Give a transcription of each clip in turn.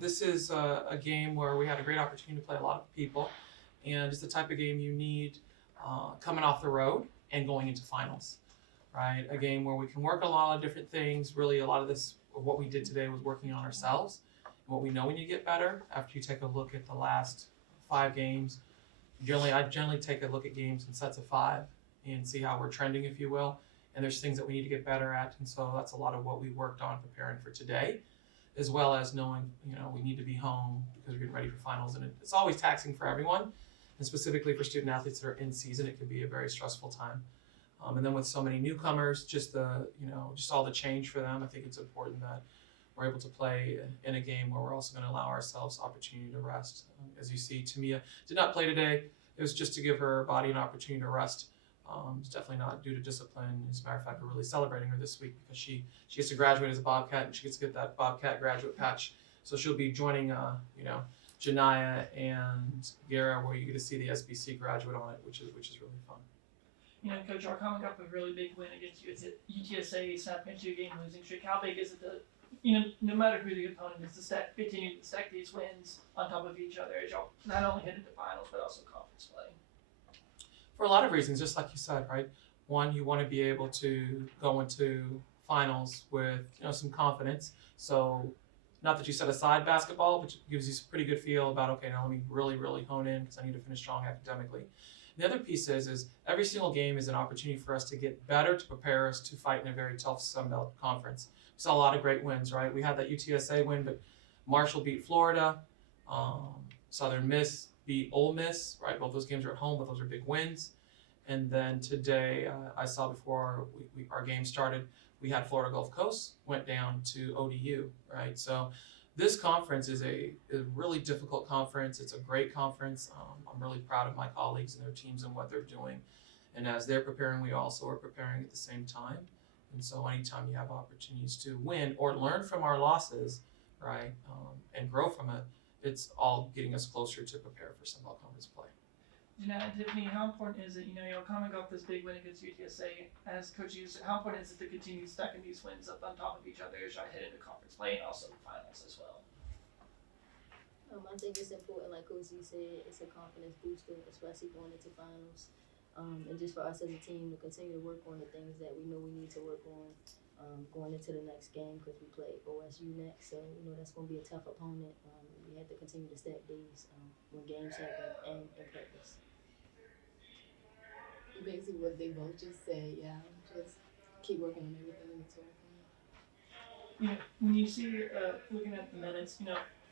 This is a game where we had a great opportunity to play a lot of people, and it's the type of game you need coming off the road and going into finals, right? A game where we can work on a lot of different things. Really, a lot of this, what we did today was working on ourselves and what we know we need to get better. After you take a look at the last 5 games, I generally take a look at games in sets of 5 and see how we're trending, if you will. And there's things that we need to get better at, and so that's a lot of what we worked on preparing for today, as well as knowing, we need to be home because we're getting ready for finals, and it's always taxing for everyone, and specifically for student athletes that are in season, it can be a very stressful time. And then with so many newcomers, just all the change for them, I think it's important that we're able to play in a game where we're also going to allow ourselves opportunity to rest. As you see, Tamia did not play today. It was just to give her body an opportunity to rest. It's definitely not due to discipline. As a matter of fact, we're really celebrating her this week because she gets to graduate as a Bobcat, and she gets to get that Bobcat graduate patch. So she'll be joining, Janaya and Gara, where you get to see the SBC graduate on it, which is really fun. Coach, our coming up with a really big win against UTSA, snapping into a game losing streak. How big is it to, no matter who the opponent is, to continue to stack these wins on top of each other as y'all not only head into finals but also conference play? For a lot of reasons, just like you said, right? One, you want to be able to go into finals with some confidence. So, not that you set aside basketball, but it gives you a pretty good feel about, okay, now let me really, really hone in because I need to finish strong academically. The other piece is every single game is an opportunity for us to get better, to prepare us to fight in a very tough Sun Belt conference. We saw a lot of great wins, right? We had that UTSA win, but Marshall beat Florida. Southern Miss beat Ole Miss, right? Both those games are at home, but those are big wins. And then today, I saw before our game started, we had Florida Gulf Coast went down to ODU, right? So this conference is a really difficult conference. It's a great conference. I'm really proud of my colleagues and their teams and what they're doing. And as they're preparing, we also are preparing at the same time. And so anytime you have opportunities to win or learn from our losses, right, and grow from it, it's all getting us closer to prepare for Sun Belt Conference play. Janelle and Tiffany, how important is it, you'll coming off this big win against UTSA as coaches, how important is it to continue stacking these wins up on top of each other as I head into conference play and also the finals as well? I think it's important, like Coach Z said, it's a confidence booster, especially going into finals. And just for us as a team to continue to work on the things that we know we need to work on going into the next game, because we play OSU next. So, that's going to be a tough opponent. We have to continue to stack days when games happen and in practice. Basically what they both just said, yeah. Just keep working on everything that's working. When you see, looking at the minutes,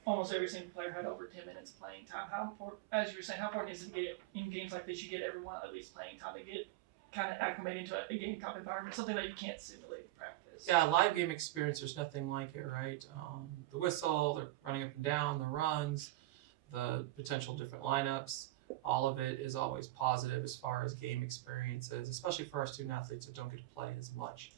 almost every single player had over 10 minutes playing time. How important, as you were saying, how important is it to get in games like this, you get everyone at least playing time to get kind of acclimated into a game type environment, something that you can't simulate in practice? Yeah, live game experience, there's nothing like it, right? The whistle, the running up and down, the runs, the potential different lineups, all of it is always positive as far as game experiences, especially for our student athletes that don't get to play as much.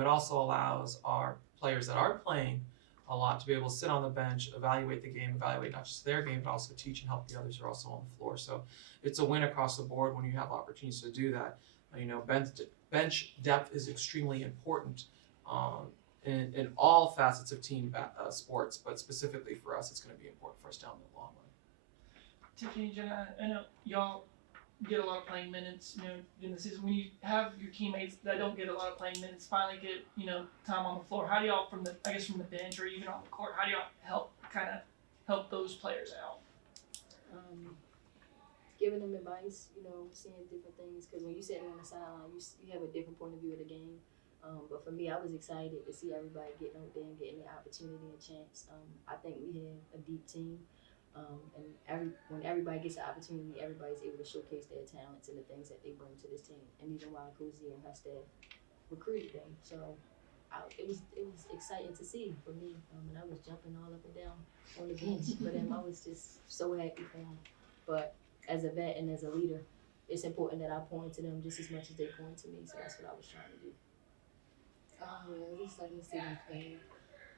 It also allows our players that are playing a lot to be able to sit on the bench, evaluate the game, evaluate not just their game, but also teach and help the others who are also on the floor. So it's a win across the board when you have opportunities to do that. Bench depth is extremely important in all facets of team sports, but specifically for us, it's going to be important for us down the long run. Tiffany, Jenna, I know y'all get a lot of playing minutes, in the season. When you have your teammates that don't get a lot of playing minutes finally get, time on the floor, how do y'all from the bench or even on the court, how do y'all help those players out? Giving them advice, seeing different things, because when you're sitting on the sideline, you have a different point of view of the game. But for me, I was excited to see everybody getting out there and getting the opportunity and chance. I think we have a deep team. And when everybody gets an opportunity, everybody's able to showcase their talents and the things that they bring to this team. And even while Cozy and her staff recruited them, so it was exciting to see for me. And I was jumping all up and down on the bench for them. I was just so happy for them. But as a vet and as a leader, it's important that I point to them just as much as they point to me. So that's what I was trying to do. Yeah, it's exciting to see them play.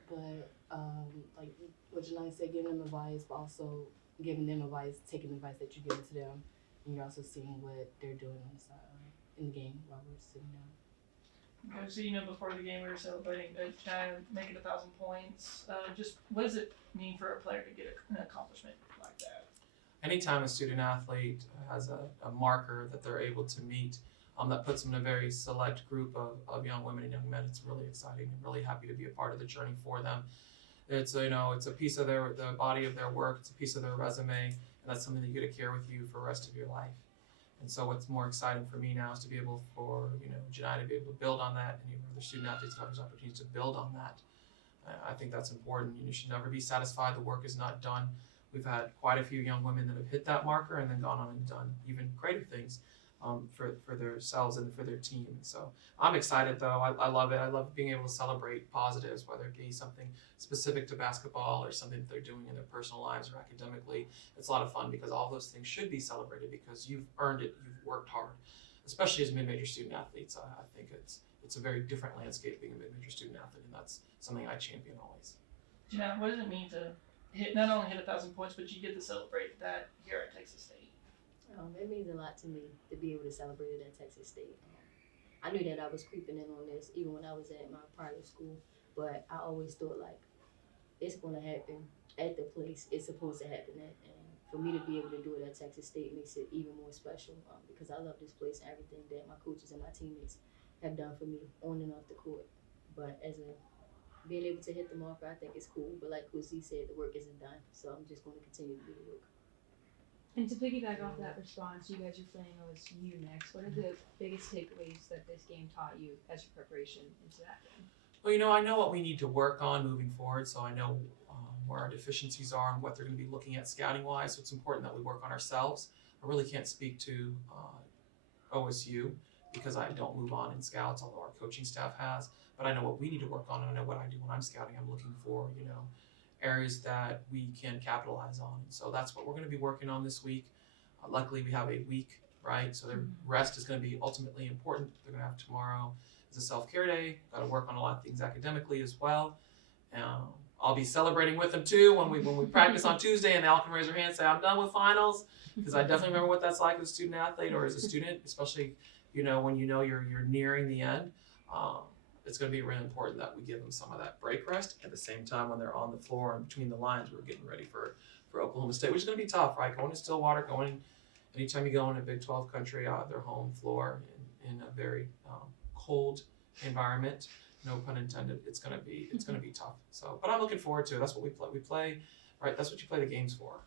But like what Janine said, giving them advice, but also giving them advice, taking advice that you give to them, and you're also seeing what they're doing on the side in the game while we're sitting down. Okay, so before the game we were celebrating China making 1,000 points. Just what does it mean for a player to get an accomplishment like that? Anytime a student athlete has a marker that they're able to meet, that puts them in a very select group of young women and young men, it's really exciting. I'm really happy to be a part of the journey for them. It's it's a piece of the body of their work. It's a piece of their resume, and that's something that you get to carry with you for the rest of your life. And so, what's more exciting for me now is to be able for Janai to be able to build on that, and other student athletes have those opportunities to build on that. I think that's important. You should never be satisfied. The work is not done. We've had quite a few young women that have hit that marker and then gone on and done even greater things for themselves and for their team. And so I'm excited though. I love it. I love being able to celebrate positives, whether it be something specific to basketball or something that they're doing in their personal lives or academically. It's a lot of fun because all those things should be celebrated because you've earned it, you've worked hard, especially as mid-major student athletes. I think it's a very different landscape being a mid-major student athlete, and that's something I champion always. Janai, what does it mean to not only hit 1,000 points, but you get to celebrate that here at Texas State? It means a lot to me to be able to celebrate it at Texas State. I knew that I was creeping in on this even when I was at my private school, but I always thought like it's going to happen at the place it's supposed to happen at, and for me to be able to do it at Texas State makes it even more special because I love this place and everything that my coaches and my teammates have done for me on and off the court. But being able to hit the marker, I think it's cool. But like Coach Z said, the work isn't done, so I'm just going to continue to do the work. And to piggyback off that response, you guys are playing OSU next. What are the biggest takeaways that this game taught you as your preparation into that game? Well, I know what we need to work on moving forward, so I know where our deficiencies are and what they're going to be looking at scouting-wise, so it's important that we work on ourselves. I really can't speak to OSU because I don't move on in scouts, although our coaching staff has, but I know what we need to work on, and I know what I do when I'm scouting. I'm looking for, areas that we can capitalize on. And so that's what we're going to be working on this week. Luckily, we have a week, right? So their rest is going to be ultimately important. They're going to have tomorrow as a self-care day. Got to work on a lot of things academically as well. I'll be celebrating with them too when we practice on Tuesday, and they all can raise their hand and say, "I'm done with finals," because I definitely remember what that's like as a student athlete or as a student, especially when you're nearing the end. It's going to be really important that we give them some of that break rest at the same time when they're on the floor and between the lines. We're getting ready for Oklahoma State, which is going to be tough, right? Going to Stillwater, anytime you go in a Big 12 country, their home floor in a very cold environment, no pun intended. It's going to be tough. So, but I'm looking forward to it. That's what we play. We play, right? That's what you play the games for.